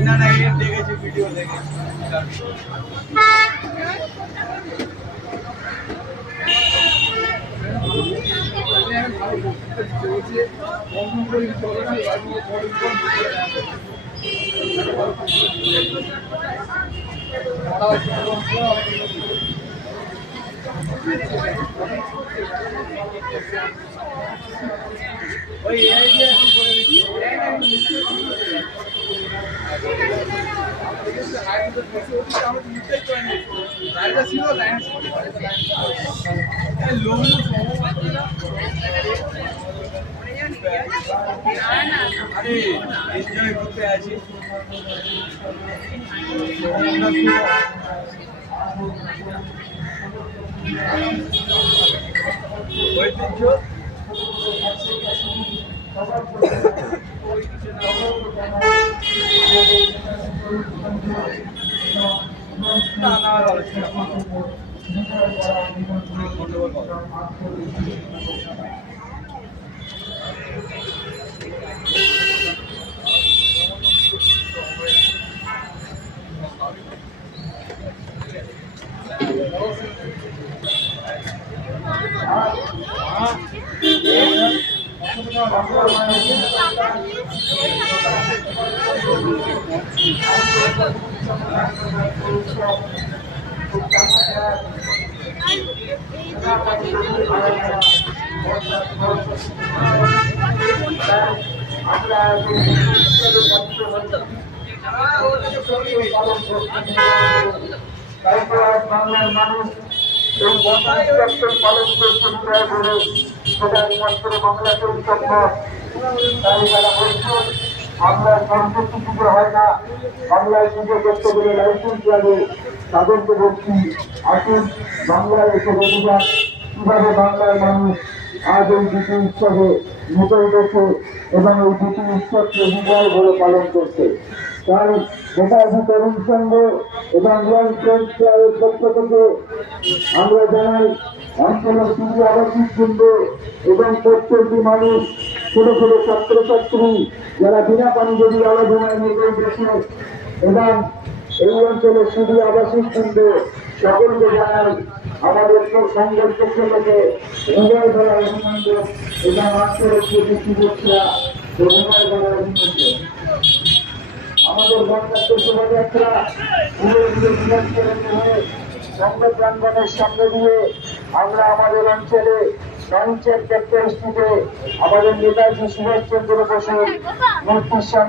না না এর দেখেছি ভিডিও দেখেছি ওই এই যে করে দিচ্ছি এনজয় করতে আছি ঐতিহ্য না না বাংলার মানুষ এই বছর পালন করছেন করে সেটা একমাত্র বাংলাতেই সম্ভব। তাই যারা বলছেন বাংলায় সম্পত্তি পুজো হয় না, বাংলায় পুজো করতে গেলে লাইসেন্স লাগে, তাদেরকে বলছি আসুন বাংলায় এসে অভিযান কিভাবে বাংলার মানুষ আজ এই দুটি উৎসবে মেতে উঠেছে এবং এই দুটি উৎসবকে হৃদয় ভরে পালন করছে। তাই নেতাজি তরুণ সংঘ এবং ইয়াং ফ্রেন্ডস ক্লাবের পক্ষ থেকে আমরা জানাই অঞ্চলের শুধু আবাসিক কেন্দ্র এবং প্রত্যেকটি মানুষ ছোট ছোট ছাত্রছাত্রী যারা বিনা পানিজবী আলোচনায় নির্ভর করেছে এবং এই অঞ্চলের শুধু আবাসিক কেন্দ্র সকলকে জানাই আমাদের সংঘের পক্ষ থেকে হৃদয় ভরা অভিনন্দন এবং আন্তরিক শুভেচ্ছা হৃদয় ভরা অভিনন্দন। আমাদের গণতন্ত্র শোভাযাত্রা ঘুরে ঘুরে বিরাট হয়ে সংঘ প্রাঙ্গণের সামনে দিয়ে আমরা আমাদের অঞ্চলে লঞ্চের ফ্যাক্টরি স্ট্রিটে আমাদের নেতাজি সুভাষচন্দ্র বসুর মূর্তির সামনে